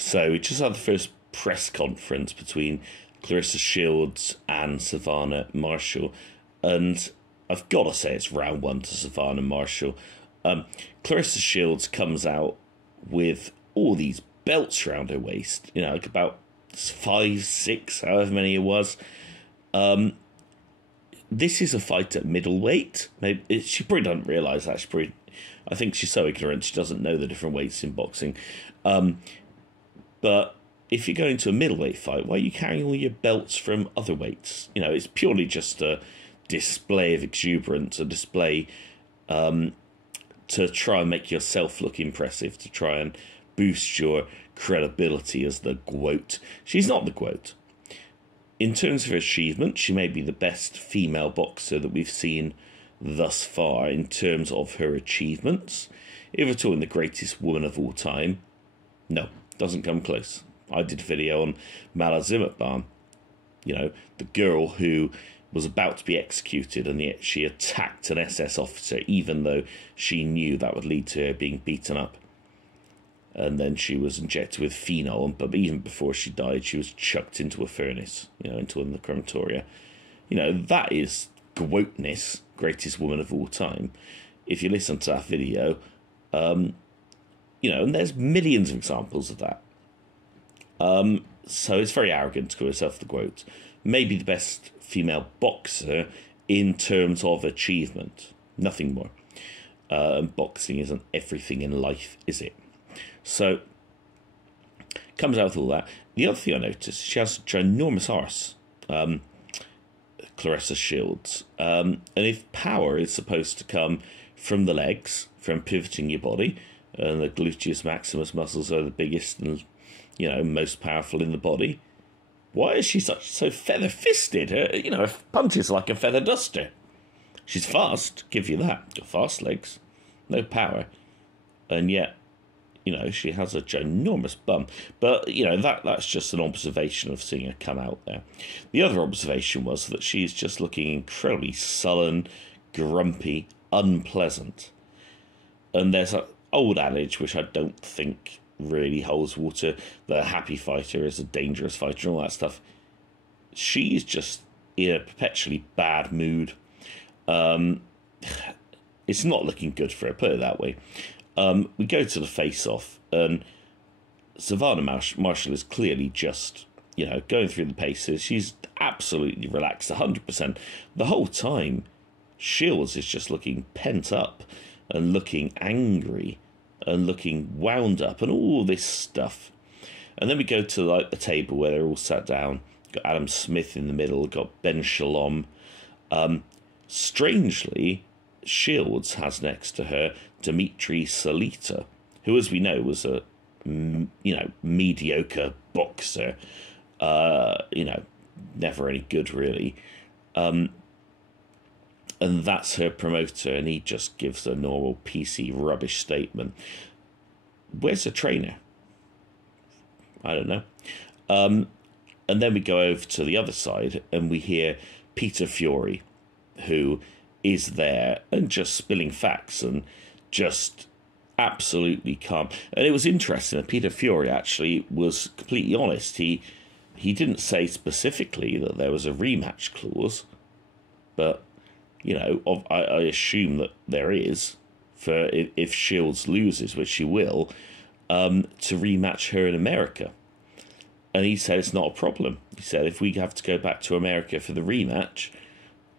So we just had the first press conference between Clarissa Shields and Savannah Marshall, and I've got to say it's round one to Savannah Marshall. Clarissa Shields comes out with all these belts around her waist, like about 5, 6, however many it was. This is a fight at middleweight. Maybe she probably doesn't realise that. I think she's so ignorant she doesn't know the different weights in boxing. But if you're going to a middleweight fight, why are you carrying all your belts from other weights? It's purely just a display of exuberance, a display to try and make yourself look impressive, to try and boost your credibility as the GOAT. She's not the GOAT. In terms of her achievement, she may be the best female boxer that we've seen thus far in terms of her achievements. If we're talking the greatest woman of all time, no, doesn't come close. I did a video on Mala Zimmerman, the girl who was about to be executed, and yet she attacked an SS officer even though she knew that would lead to her being beaten up. And then she was injected with phenol, but even before she died, she was chucked into a furnace, into one of the crematoria. That is GOATness, greatest woman of all time. If you listen to that video, and there's millions of examples of that. So it's very arrogant to call herself the GOAT. Maybe the best female boxer in terms of achievement. Nothing more. And boxing isn't everything in life, is it? So, comes out with all that. The other thing I noticed, she has a ginormous arse, Clarissa Shields. And if power is supposed to come from the legs, from pivoting your body, and the gluteus maximus muscles are the biggest and, most powerful in the body, why is she so feather-fisted? Her punch is like a feather duster. She's fast, give you that. Got fast legs, no power, and yet, she has a ginormous bum. But, that's just an observation of seeing her come out there. The other observation was that she's just looking incredibly sullen, grumpy, unpleasant. And there's an old adage, which I don't think really holds water, that a happy fighter is a dangerous fighter and all that stuff. She's just in a perpetually bad mood. It's not looking good for her, put it that way. We go to the face-off, and Savannah Marshall is clearly just, going through the paces. She's absolutely relaxed, 100%. The whole time, Shields is just looking pent up and looking angry and looking wound up and all this stuff. And then we go to the table where they're all sat down. Got Adam Smith in the middle, got Ben Shalom. Strangely, Shields has next to her Dimitri Salita, who, as we know, was a mediocre boxer. Never any good really. And that's her promoter, and he just gives a normal PC rubbish statement. Where's the trainer? I don't know. And then we go over to the other side, and we hear Peter Fury, who is there and just spilling facts and just absolutely calm. And it was interesting that Peter Fury actually was completely honest. He didn't say specifically that there was a rematch clause, but I assume that there is, for if Shields loses, which she will, to rematch her in America. And he said it's not a problem. He said if we have to go back to America for the rematch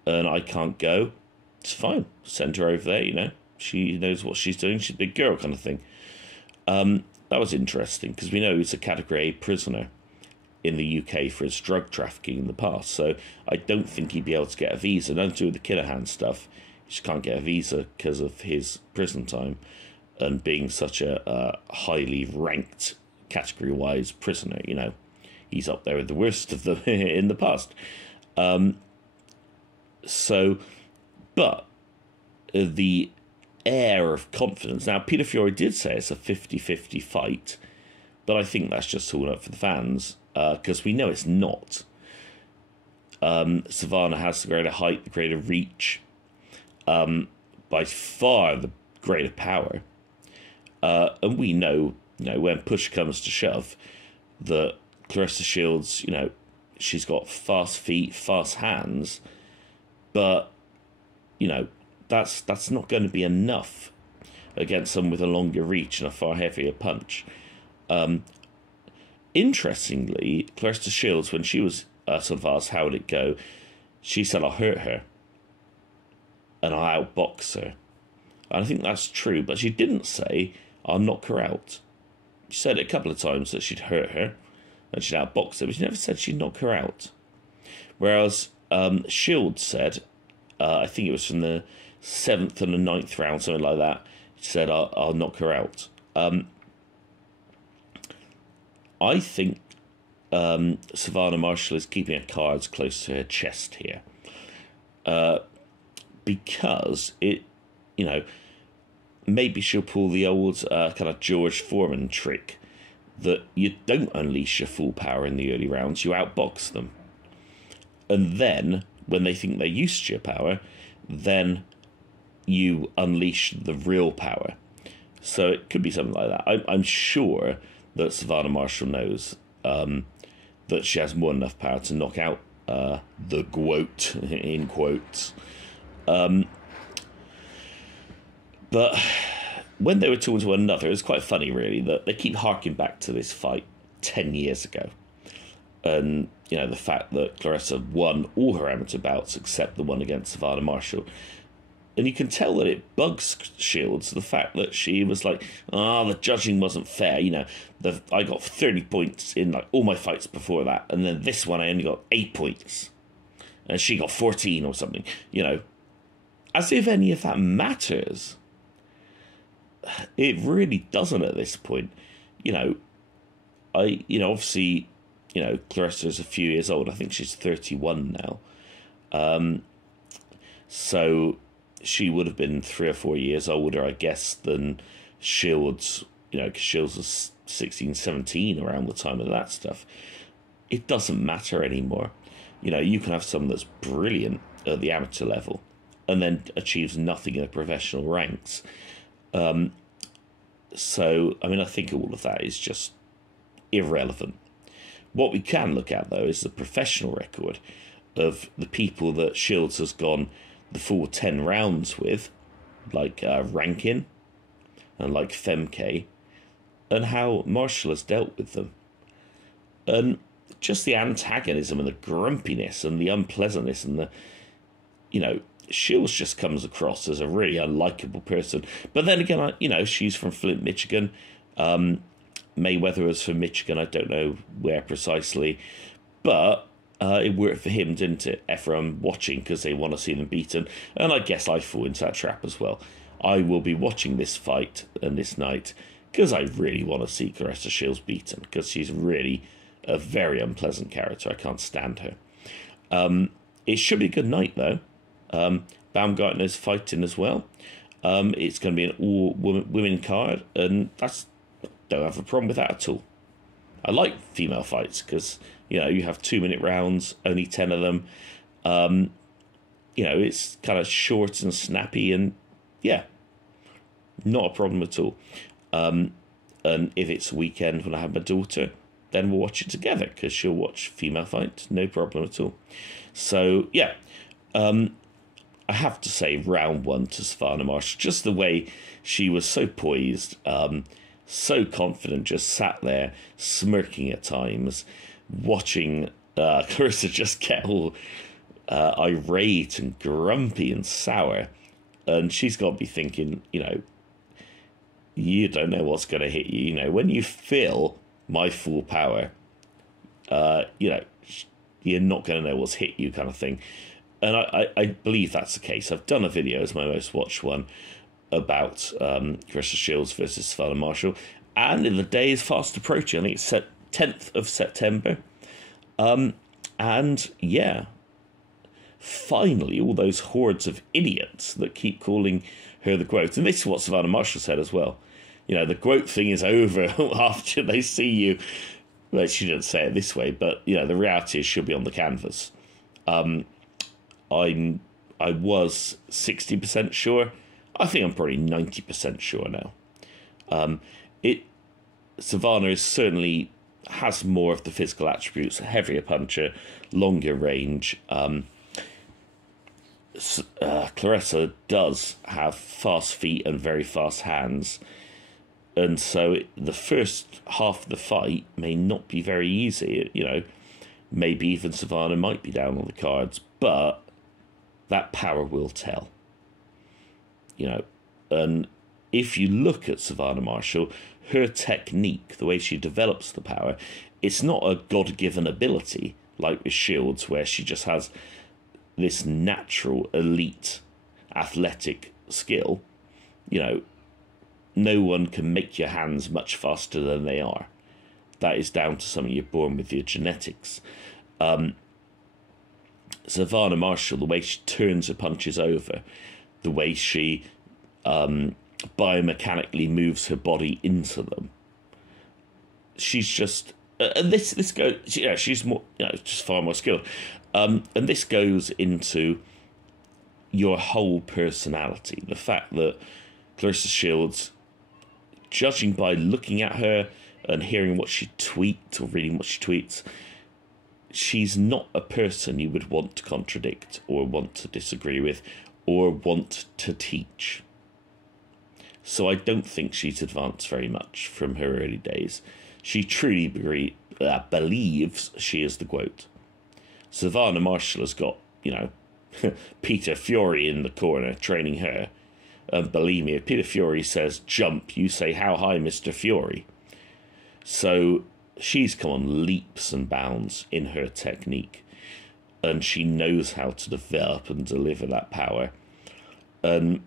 and I can't go, it's fine. Send her over there, She knows what she's doing. She's a big girl kind of thing. That was interesting because we know he's a Category A prisoner in the UK for his drug trafficking in the past. So I don't think he'd be able to get a visa. Nothing to do with the Kinahan stuff. He just can't get a visa because of his prison time and being such a highly ranked category-wise prisoner. He's up there with the worst of them in the past. But the air of confidence. Now, Peter Fury did say it's a 50-50 fight, but I think that's just all up for the fans, because we know it's not. Savannah has the greater height, the greater reach, by far the greater power. And we know when push comes to shove, that Claressa Shields, she's got fast feet, fast hands, but, that's not going to be enough against someone with a longer reach and a far heavier punch. Interestingly, Claressa Shields, when she was sort of asked how would it go, she said, I'll hurt her and I'll outbox her. And I think that's true, but she didn't say, I'll knock her out. She said it a couple of times that she'd hurt her and she'd outbox her, but she never said she'd knock her out. Whereas Shields said, I think it was from the 7th and the 9th round, something like that, she said, I'll knock her out. I think Savannah Marshall is keeping her cards close to her chest here. Because it, maybe she'll pull the old kind of George Foreman trick that you don't unleash your full power in the early rounds, you outbox them. And then, when they think they're used to your power, then you unleash the real power. So it could be something like that. I'm sure that Savannah Marshall knows that she has more than enough power to knock out the GWOAT, in quotes. But when they were talking to one another, it was quite funny, really, that they keep harking back to this fight 10 years ago. And, the fact that Claressa won all her amateur bouts except the one against Savannah Marshall. And you can tell that it bugs Shields, the fact that she was like, the judging wasn't fair. I got 30 points in all my fights before that. And then this one I only got 8 points. And she got 14 or something. As if any of that matters. It really doesn't at this point. Obviously, Claressa is a few years old. I think she's 31 now. So she would have been 3 or 4 years older, I guess, than Shields, because Shields was 16, 17 around the time of that stuff. It doesn't matter anymore. You can have someone that's brilliant at the amateur level and then achieves nothing in the professional ranks. So, I think all of that is just irrelevant. What we can look at, though, is the professional record of the people that Shields has gone the full 10 rounds with, like Rankin and like Femke, and how Marshall has dealt with them. And just the antagonism and the grumpiness and the unpleasantness and the, Shields just comes across as a really unlikable person. But then again, she's from Flint, Michigan. Mayweather was from Michigan. I don't know where precisely. But it worked for him, didn't it? Everyone watching because they want to see them beaten. And I guess I fall into that trap as well. I will be watching this fight and this night because I really want to see Claressa Shields beaten because she's really a very unpleasant character. I can't stand her. It should be a good night, though. Baumgartner's fighting as well. It's going to be an all-women card, and don't have a problem with that at all. I like female fights because, you have 2-minute rounds, only 10 of them. It's kind of short and snappy, and yeah, not a problem at all. And if it's a weekend when I have my daughter, then we'll watch it together because she'll watch female fights, no problem at all. So, yeah. I have to say, round 1 to Savannah Marshall, just the way she was so poised, so confident, just sat there smirking at times, watching Claressa just get all irate and grumpy and sour. And she's got to be thinking, you don't know what's going to hit you. When you feel my full power, you're not going to know what's hit you kind of thing. And I believe that's the case. I've done a video, as my most watched one, about Claressa Shields versus Savannah Marshall. And the day is fast approaching. I think it's 10th of September. And, yeah, finally, all those hordes of idiots that keep calling her the GWOAT. And this is what Savannah Marshall said as well. The GWOAT thing is over after they see you. Well, she didn't say it this way, but, the reality is she'll be on the canvas. I was 60% sure. I think I'm probably 90% sure now. Savannah is certainly has more of the physical attributes, a heavier puncher, longer range. Claressa does have fast feet and very fast hands, and so the first half of the fight may not be very easy. You know, maybe even Savannah might be down on the cards, but that power will tell. You know, and if you look at Savannah Marshall, her technique, the way she develops the power, it's not a God-given ability like with Shields, where she just has this natural elite athletic skill. You know, no one can make your hands much faster than they are. That is down to something you're born with, your genetics. Savannah Marshall, the way she turns her punches over, the way she biomechanically moves her body into them, she's just and this goes, yeah, she's more, you know, just far more skilled. And this goes into your whole personality. The fact that Claressa Shields, judging by looking at her and hearing what she tweets or reading what she tweets, she's not a person you would want to contradict or want to disagree with or want to teach. So I don't think she's advanced very much from her early days. She truly believes she is the GOAT. Savannah Marshall has got, you know, Peter Fury in the corner training her. And believe me, if Peter Fury says jump, you say, how high, Mr. Fury? So she's come on leaps and bounds in her technique. And she knows how to develop and deliver that power. And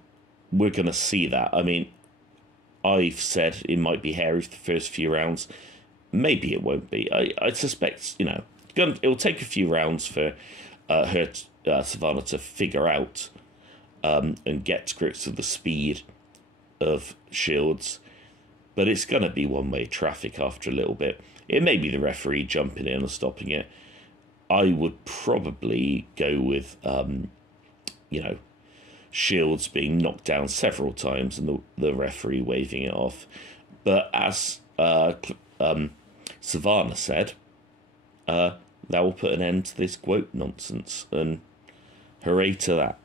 we're going to see that. I mean, I've said it might be hairy for the first few rounds. Maybe it won't be. I suspect, you know, it'll take a few rounds for Savannah to figure out and get to grips with the speed of Shields. But it's going to be one-way traffic after a little bit. It may be the referee jumping in and stopping it. I would probably go with, you know, Shields being knocked down several times and the referee waving it off. But as Savannah said, that will put an end to this quote nonsense, and hooray to that.